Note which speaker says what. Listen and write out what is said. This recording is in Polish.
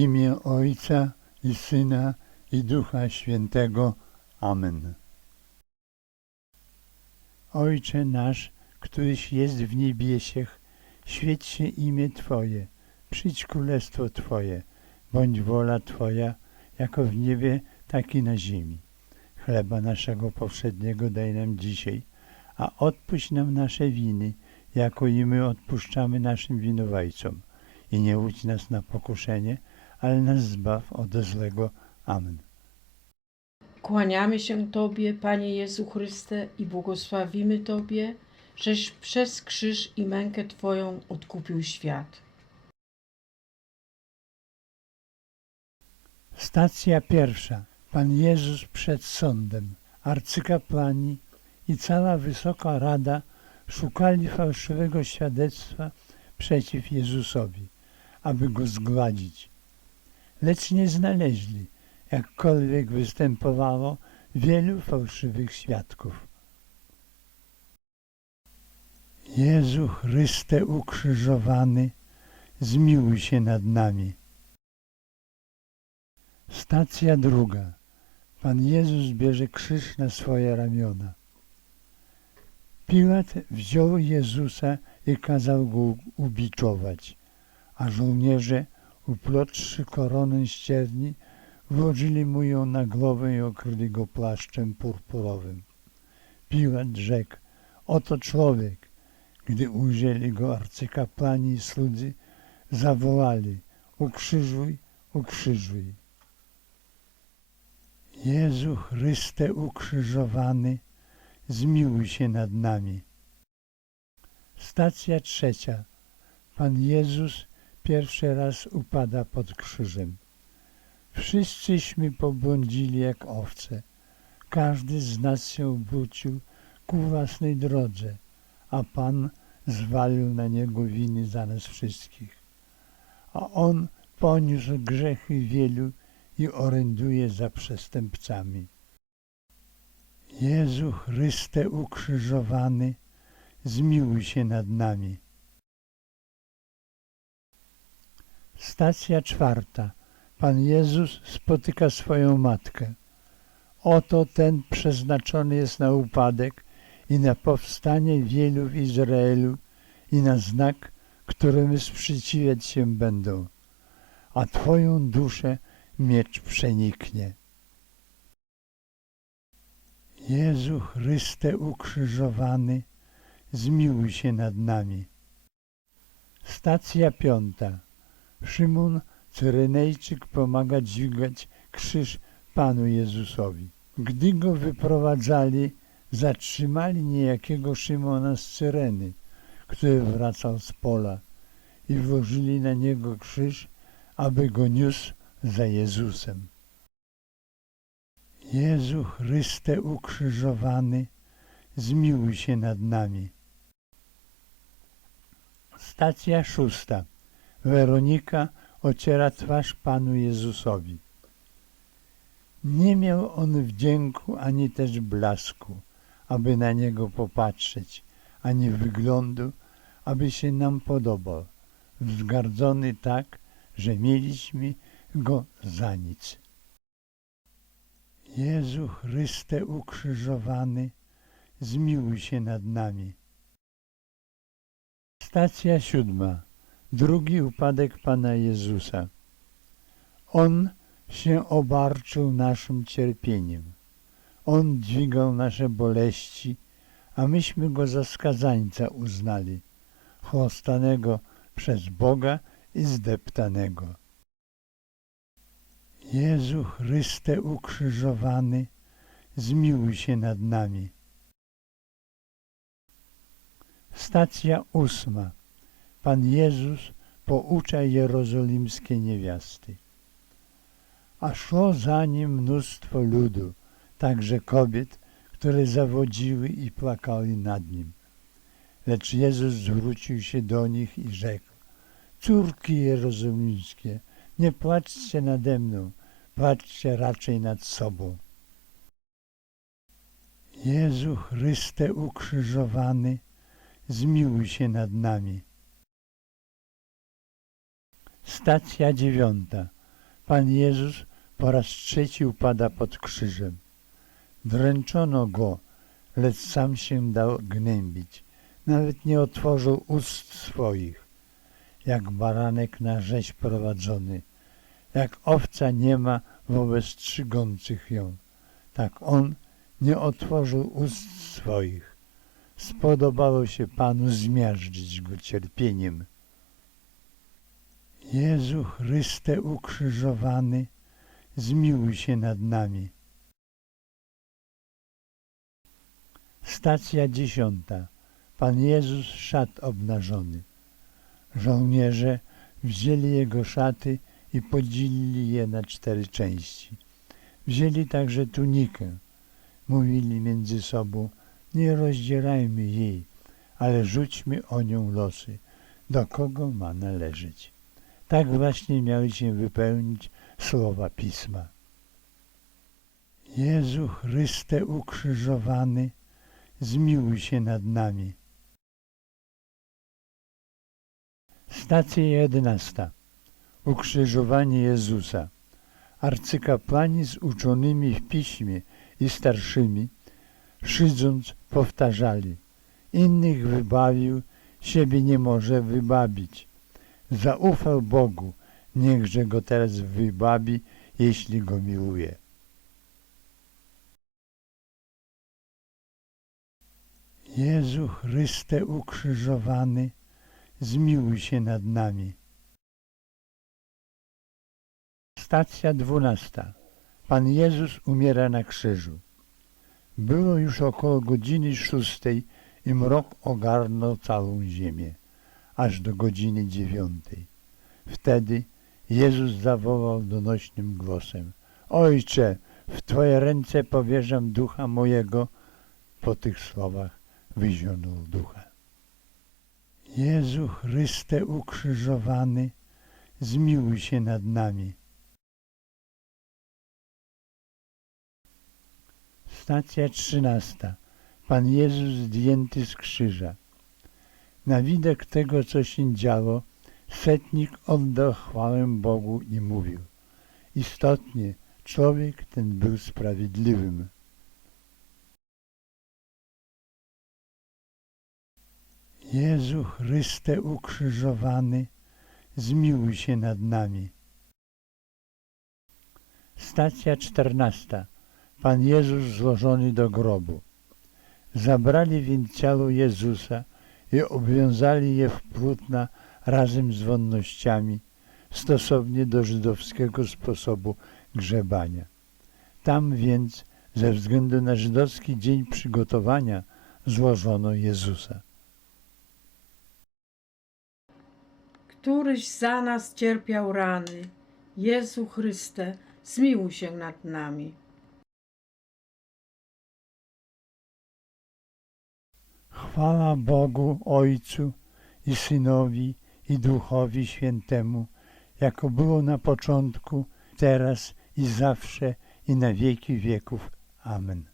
Speaker 1: imię Ojca i Syna i Ducha Świętego. Amen. Ojcze nasz, któryś jest w niebiesiech, świeć się imię Twoje, przyjdź królestwo Twoje, bądź wola Twoja, jako w niebie, tak i na ziemi. Chleba naszego powszedniego daj nam dzisiaj, a odpuść nam nasze winy, jako i my odpuszczamy naszym winowajcom. I nie łudź nas na pokuszenie, ale nas zbaw od złego. Amen.
Speaker 2: Kłaniamy się Tobie, Panie Jezu Chryste, i błogosławimy Tobie, żeś przez krzyż i mękę Twoją odkupił świat.
Speaker 1: Stacja pierwsza. Pan Jezus przed sądem. Arcykapłani i cała Wysoka Rada szukali fałszywego świadectwa przeciw Jezusowi, aby go zgładzić. Lecz nie znaleźli, jakkolwiek występowało wielu fałszywych świadków. Jezu Chryste ukrzyżowany, zmiłuj się nad nami. Stacja druga. Pan Jezus bierze krzyż na swoje ramiona. Piłat wziął Jezusa i kazał go ubiczować, a żołnierze, uplotrzy koronę ścierni, włożyli mu ją na głowę i okryli go płaszczem purpurowym. Piłat rzekł, oto człowiek. Gdy ujrzeli go arcykapłani i słudzy, zawołali, ukrzyżuj, ukrzyżuj. Jezu Chryste ukrzyżowany, zmiłuj się nad nami. Stacja trzecia. Pan Jezus pierwszy raz upada pod krzyżem. Wszyscyśmy pobłądzili jak owce. Każdy z nas się obrócił ku własnej drodze, a Pan zwalił na Niego winy za nas wszystkich. A On poniósł grzechy wielu i oręduje za przestępcami. Jezu Chryste ukrzyżowany, zmiłuj się nad nami. Stacja czwarta. Pan Jezus spotyka swoją matkę. Oto ten przeznaczony jest na upadek i na powstanie wielu w Izraelu i na znak, którym sprzeciwiać się będą, a Twoją duszę miecz przeniknie. Jezu Chryste ukrzyżowany, zmiłuj się nad nami. Stacja piąta. Szymon Cyrenejczyk pomaga dźwigać krzyż Panu Jezusowi. Gdy go wyprowadzali, zatrzymali niejakiego Szymona z Cyreny, który wracał z pola i włożyli na niego krzyż, aby go niósł za Jezusem. Jezu Chryste ukrzyżowany, zmiłuj się nad nami. Stacja szósta. Weronika ociera twarz Panu Jezusowi. Nie miał on wdzięku ani też blasku, aby na niego popatrzeć, ani wyglądu, aby się nam podobał, wzgardzony tak, że mieliśmy go za nic. Jezu Chryste ukrzyżowany, zmiłuj się nad nami. Stacja siódma. Drugi upadek Pana Jezusa. On się obarczył naszym cierpieniem. On dźwigał nasze boleści, a myśmy go za skazańca uznali, chłostanego przez Boga i zdeptanego. Jezu Chryste ukrzyżowany, zmiłuj się nad nami. Stacja ósma. Pan Jezus poucza jerozolimskie niewiasty. A szło za nim mnóstwo ludu, także kobiet, które zawodziły i płakały nad nim. Lecz Jezus zwrócił się do nich i rzekł: Córki jerozolimskie, nie płaczcie nade mną, płaczcie raczej nad sobą. Jezu Chryste ukrzyżowany, zmiłuj się nad nami. Stacja dziewiąta. Pan Jezus po raz trzeci upada pod krzyżem. Dręczono go, lecz sam się dał gnębić. Nawet nie otworzył ust swoich. Jak baranek na rzeź prowadzony, jak owca nie ma wobec strzygących ją, tak on nie otworzył ust swoich. Spodobało się Panu zmiażdżyć go cierpieniem. Jezu Chryste ukrzyżowany, zmiłuj się nad nami. Stacja dziesiąta. Pan Jezus szat obnażony. Żołnierze wzięli jego szaty i podzielili je na cztery części. Wzięli także tunikę. Mówili między sobą, nie rozdzierajmy jej, ale rzućmy o nią losy, do kogo ma należeć. Tak właśnie miały się wypełnić słowa Pisma. Jezu Chryste ukrzyżowany, zmiłuj się nad nami. Stacja jedenasta. Ukrzyżowanie Jezusa. Arcykapłani z uczonymi w piśmie i starszymi, szydząc, powtarzali. Innych wybawił, siebie nie może wybawić. Zaufał Bogu, niechże go teraz wybawi, jeśli go miłuje. Jezu Chryste ukrzyżowany, zmiłuj się nad nami. Stacja dwunasta. Pan Jezus umiera na krzyżu. Było już około godziny szóstej i mrok ogarnął całą ziemię, aż do godziny dziewiątej. Wtedy Jezus zawołał donośnym głosem: Ojcze, w Twoje ręce powierzam ducha mojego. Po tych słowach wyzionął ducha. Jezu Chryste ukrzyżowany, zmiłuj się nad nami. Stacja trzynasta. Pan Jezus zdjęty z krzyża. Na widok tego, co się działo, setnik oddał chwałę Bogu i mówił. Istotnie, człowiek ten był sprawiedliwym. Jezu Chryste ukrzyżowany, zmiłuj się nad nami. Stacja czternasta. Pan Jezus złożony do grobu. Zabrali więc ciało Jezusa i obwiązali je w płótna razem z wonnościami, stosownie do żydowskiego sposobu grzebania. Tam więc, ze względu na żydowski dzień przygotowania, złożono Jezusa.
Speaker 2: Któryś za nas cierpiał rany. Jezu Chryste, zmiłuj się nad nami.
Speaker 1: Chwała Bogu Ojcu i Synowi i Duchowi Świętemu, jako było na początku, teraz i zawsze i na wieki wieków. Amen.